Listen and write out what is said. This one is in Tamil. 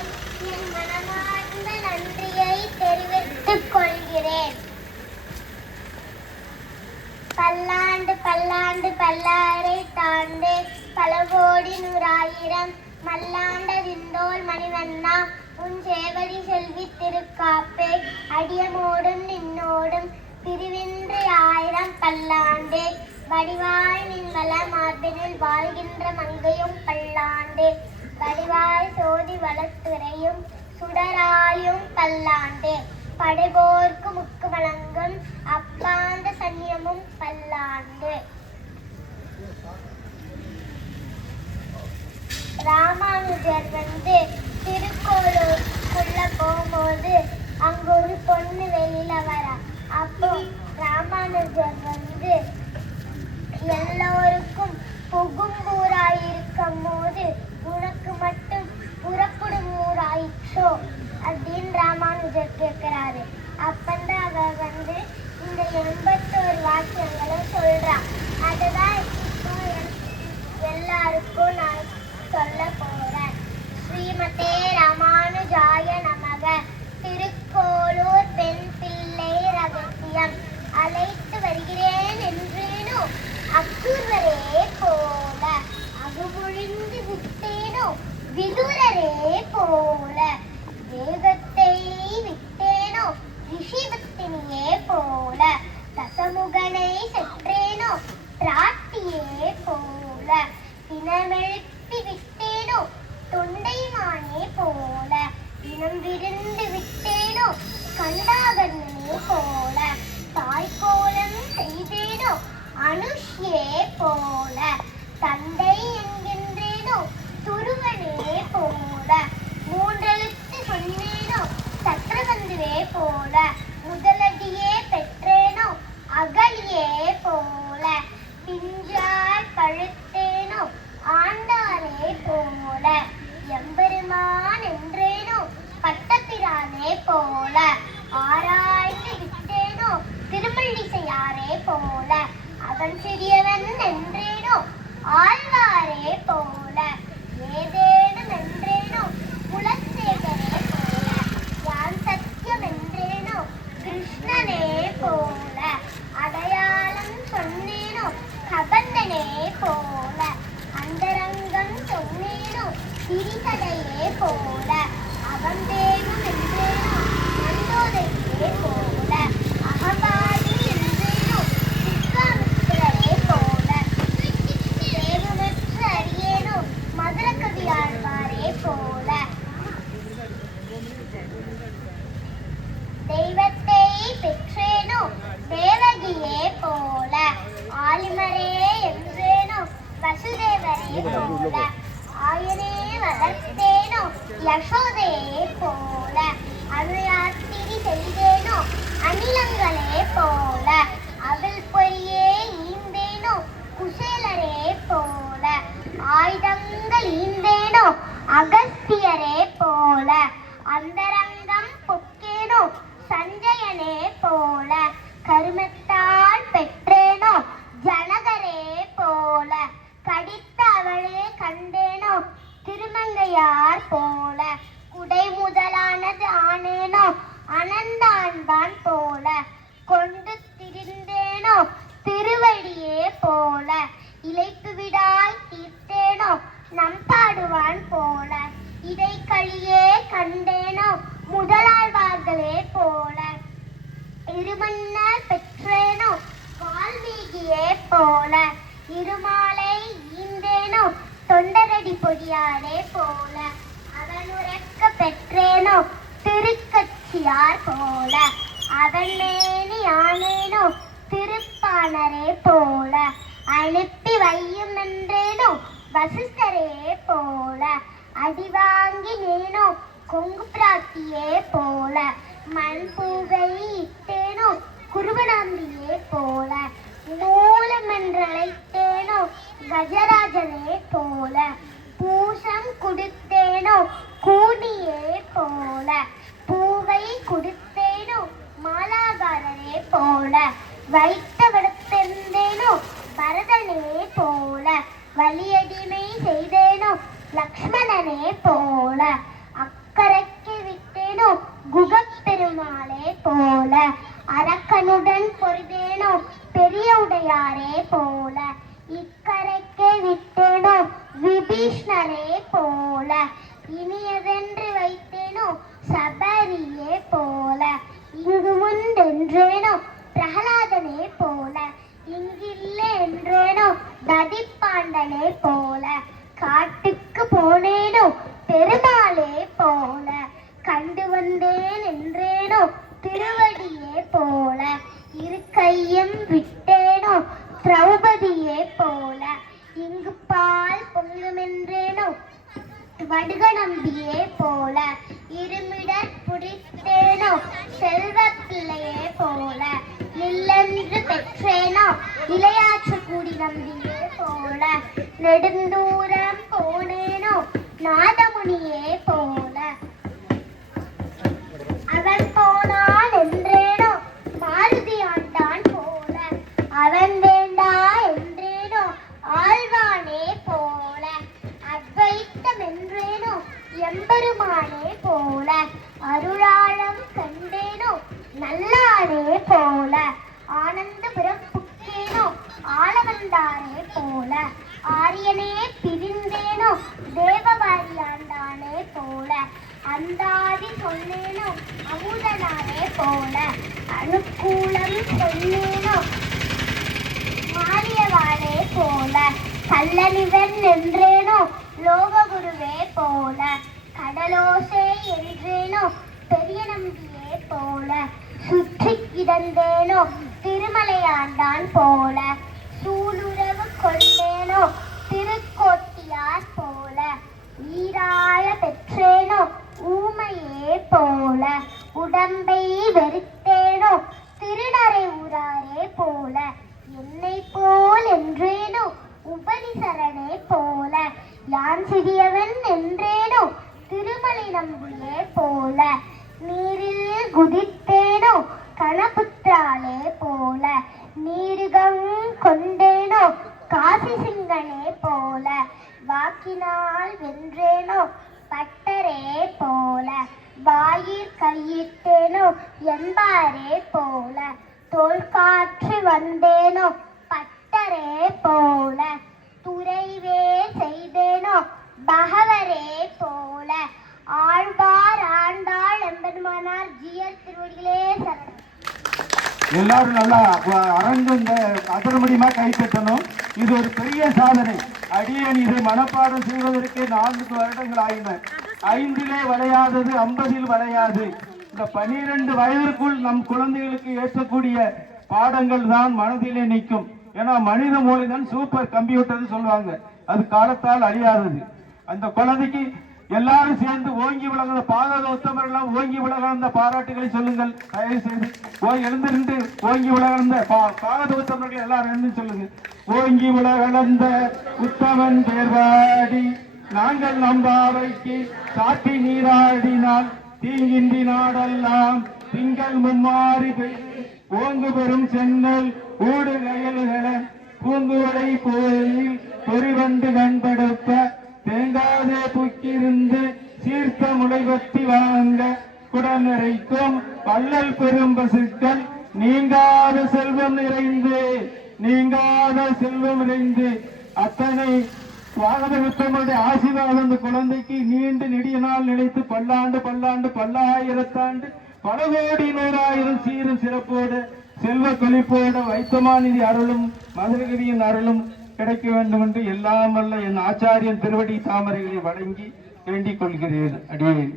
அனைவருக்கும் என் மனமார்ந்த நன்றியை தெரிவித்துக் கொள்கிறேன். பல்லாண்டு பல்லாண்டு பல்லாரை தாண்டு பல கோடி நூறாயிரம் மல்லாண்ட விந்தோல் மணிவண்ணா உன் சேவடி செல்வி திருக்காப்பே அடியமோடும் நின்னோடும் பிரிவின்றி ஆயிரம் பல்லாண்டு வடிவாய் நின்வள மார்பினில் வாழ்கின்ற மங்கையும் பல்லாண்டு வடிவாய் சோதி வளத்துறையும் சுடராயும் பல்லாண்டு படைபோர்க்கு முக்கு வழங்கும் அப்பாந்த சன்னியமும் பல்லாண்டு. ராமானுஜர் திருக்கோளூருக்குள்ள போகும்போது அங்க ஒரு பொண்ணு வெளியில வரா. அப்போ ராமானுஜர் எல்லோருக்கும் புகும்பூராயிருக்கும் போது உனக்கு மட்டும் புறப்படும் ஊராயிற்றோ அப்படின்னு ராமானுஜர் கேட்கிறாரு. அப்பந்தான் அவர் இந்த 81 வாக்கியங்களும் சொல்றா. அதுதான் இப்போ எல்லாருக்கும் நான் சொல்ல போறேன். ஸ்ரீமதே ராமானுஜாய நமக. திருக்கோளூர் பெண் பிள்ளை ரகசியம். அழைத்து வருகிறேன் என்றேனோ அக்குர்வரே போல அகுமொழிந்து விட்டேனோ விதுரரே போல வேகத்தை விட்டேனோ ரிஷிபத்தினியே போல தசமுகனை செற்றேனோ பிராட்டியே போல தினமெழுப்பி விட்டேனோ தொண்டைமானே போல தினம் விருந்து விட்டேனோ கண்டாகண்ணனே போல தாய்கோலம் செய்தேனோ அனுஷ்யே போல தந்தை என்கின்றேனோ துருவனே போல மூன்றெழுத்து சொன்னேனோ சக்கரவந்துவே போல முதலடியே பெற்றேனோ அகலியே போல பிஞ்சாய் பழுத்தேனோ ஆண்டாரே போல எம்பெருமான் என்றேனோ பட்டப்பிரானே போல ஆராய்ந்து விட்டேனோ திருமல்லிசையாரே போல அவன் சிறியவன் என்றேனோ ஆழ்வாரே போல ஏதேனும் என்றேனோ குலசேகரே போல யான் சத்தியம் என்றேனோ கிருஷ்ணனே போல அடையாளம் சொன்னேனோ கபந்தனே போல அந்தரங்கம் சொன்னேனோ திரிசடையே போல அவந்தேனும் என்றேனோ நந்தோதையே போல அகபாதி என்றேனோ விஸ்வாமித்திரரே போல தேவமற்ற அறியேனோ மதுரகவி ஆழ்வாரே போல தெய்வத்தை பெற்றேனோ தேவகியே போல ஆலிமரே என்றேனோ வசுதேவரே போல ஆயனே வளர்த்தேனோ யசோதையே போல அனுயாத்திரி செய்தேனோ அணிலங்களே போல அவள் பொறியே ஈந்தேனோ குசேலரே போல ஆயுதங்கள் ஈந்தேனோ அகஸ்தியரே போல அந்தரங்கம் பொக்கேனோ சஞ்சயனே போல கருமத்தால் பெற்றேனோ ஜனகரே போல கடித்த அவளே கண்டேனோ திருமங்கையார் போல குடை முதலானது ஆனேனோ அனந்தான்பான் போல கொண்டு திரிந்தேனோ திருவடியே போல இளைப்பு விடாய் தீர்த்தேனோ நம்பாடுவான் போல இடைக்களியே கண்டேனோ முதலாழ்வார்களே போல இருமன்னர் பெற்றேனோ வால்மீகியே போல இருமாலை ஈந்தேனோ தொண்டரடி பொடியாரே போல அவனுரைக்க பெற்றேனோ திருக்கட்சியார் போல அவன் மேனி ஆனேனோ திருப்பாணரே போல அனுப்பி வையும் என்றேனோ வசிஷ்டரே போல அடிவாங்கி நேனோ கொங்கு பிராட்டியே போல மண் பூவை இட்டேனோ குருவனாம்பியே போல மூலமென்றழைத்தேனோ கஜராஜனே போல பூசம் கொடுத்தேனோ கூடியே போல பூவை கொடுத்தேனோ மாலாகாரரே போல வைத்த விடத்தெந்தேனோ பரதனே போல வலியடிமை செய்தேனோ லக்ஷ்மணனே போல போல, அரக்கனுடன் பொருதேனோ பெரிய உடையாரே போல, இக்கரைக்கே விட்டேனோ விபீஷ்ணரே போல, இனியதென்று வைத்தேனோ சபரியே போல, இங்கு முண்டென்றேனோ பிரகலாதனே போல, இங்கில்லை என்றேனோ ததிப்பாண்டனே போல, காட்டுக்கு போனேனோ பெருமாளே போல, கண்டு வந்தேன் என்றேனோ திருவடியே போல, இரு கையும் விட்டேனோ திரௌபதியே போல, இங்கு பால் பொங்குமென்றேனோ வடுக நம்பியே போல, இருமிடர் புடித்தேனோ செல்வ பிள்ளையே போல, நில்லென்று பெற்றேனோ இளையாற்று கூடி நம்பியே போல, நெடுந்தூரம் போனேனோ நாதமுனியே போல, அவன் போனான் என்றேனோ மாருதி ஆண்டான் போல, அவன் வேண்டா என்றேனோ ஆழ்வானே போல, அத்வைத்தம் என்றேனோ எம்பெருமானே போல, அருளாளம் கண்டேனோ நல்லாரே போல, ஆனந்தபுரம் புக்கேனோ ஆளவந்தாரே போல, ஆரியனே பிரிந்தேனோ தேவவாரியாண்டானே போல, அந்தாதி சொன்னேனோ அமுதனாரே போல, அனுகூலம் சொன்னேனோ மாரியவாளே போல, கள்ளனிவன் என்றேனோ லோககுருவே போல, கடலோசை என்றேனோ பெரிய நம்பியே போல, சுற்றி கிடந்தேனோ திருமலையாண்டான் போல, சூளுறவு கொண்டேனோ திருக்கோட்டியார் போல, ஈராய பெற்றேனோ ஊமையே போல, உடம்பை வெறுத்தேனோ திருநரை ஊராரே போல, என்னை போல் என்றேனோ உபனிசரனே போல, யான் சிறியவன் என்றேனோ திருமலை நம்பியே போல, நீரில் குதித்தேனோ கணபுத்திராலே போல, நீருகம் கொண்டேனோ காசி சிங்கனே போல, வாக்கினால் வென்றேனோ பட்டரே போல, வாயிற் கையிட்டேனோ என்பாரே போல, தோல் காற்று வந்தேனோ பட்டரே போல, துறைவே செய்தேனோ பகவரே போல, ஆழ்வார் ஆண்டாள் எம்பெருமானார் ஜியர் திருவடிகளே சரணம். எல்லாரும் நல்லா அரங்க அதரமடிமா கைப்பற்றணும். இது ஒரு பெரிய சாதனை. அடியேன் இதை மனப்பாடம் செய்வதற்கு 4 வருடங்கள் ஆயின. 5 வளையாதது 50 வளையாது. இந்த 12 வயதிற்குள் நம் குழந்தைகளுக்கு ஏற்றக்கூடிய பாடங்கள் தான் மனதிலே நிற்கும். ஏன்னா மனித மொழி தான் சூப்பர் கம்ப்யூட்டர்னு சொல்லுவாங்க. அது காலத்தால் அழியாதது. அந்த குழந்தைக்கு எல்லாரும் சேர்ந்து ஓங்கி விளங்க பாதக உத்தமர்கள் ஓங்கி விளகந்த பாராட்டுகளை சொல்லுங்கள். தயவு செய்து எழுந்திருந்து ஓங்கி விளகந்த பாதக உத்தமர்கள் எல்லாரும் எழுந்து சொல்லுங்க. ஓங்கி விளகந்த உத்தமன் பேர்வாடி நாங்கள் நம்பாவைக்கு சாட்டி நீராடினால் தீங்கின்றி நாடெல்லாம் திங்கள் மும்மாறி ஓங்கு பெறும் சென்னல் ஊடு கயல்கள பூங்குவடை கோயில் பொறிவண்டு கண்படுப்ப தேங்காதே புக்கிருந்து சீர்த்த முளைவத்தி வாங்க குடநிறைக்கும் வள்ளல் பெரும் பசுக்கள் நீங்காத செல்வம் நிறைந்து அத்தனை சுவாகதமுடைய ஆசீர்வாதம் அந்த குழந்தைக்கு நீண்டு நெடிய நாள் நினைத்து பல்லாண்டு பல்லாயிரத்தாண்டு பல கோடி 100,000 சீரும் சிறப்போடு செல்வ கொழிப்போடு வைத்தமாநிதி அருளும் மதுரகிரியின் அருளும் கிடைக்க வேண்டும் என்று எல்லாம் வல்ல என் ஆச்சாரியன் திருவடி தாமரைகளை வழங்கி வேண்டிக் கொள்கிறேன். அடியேன்.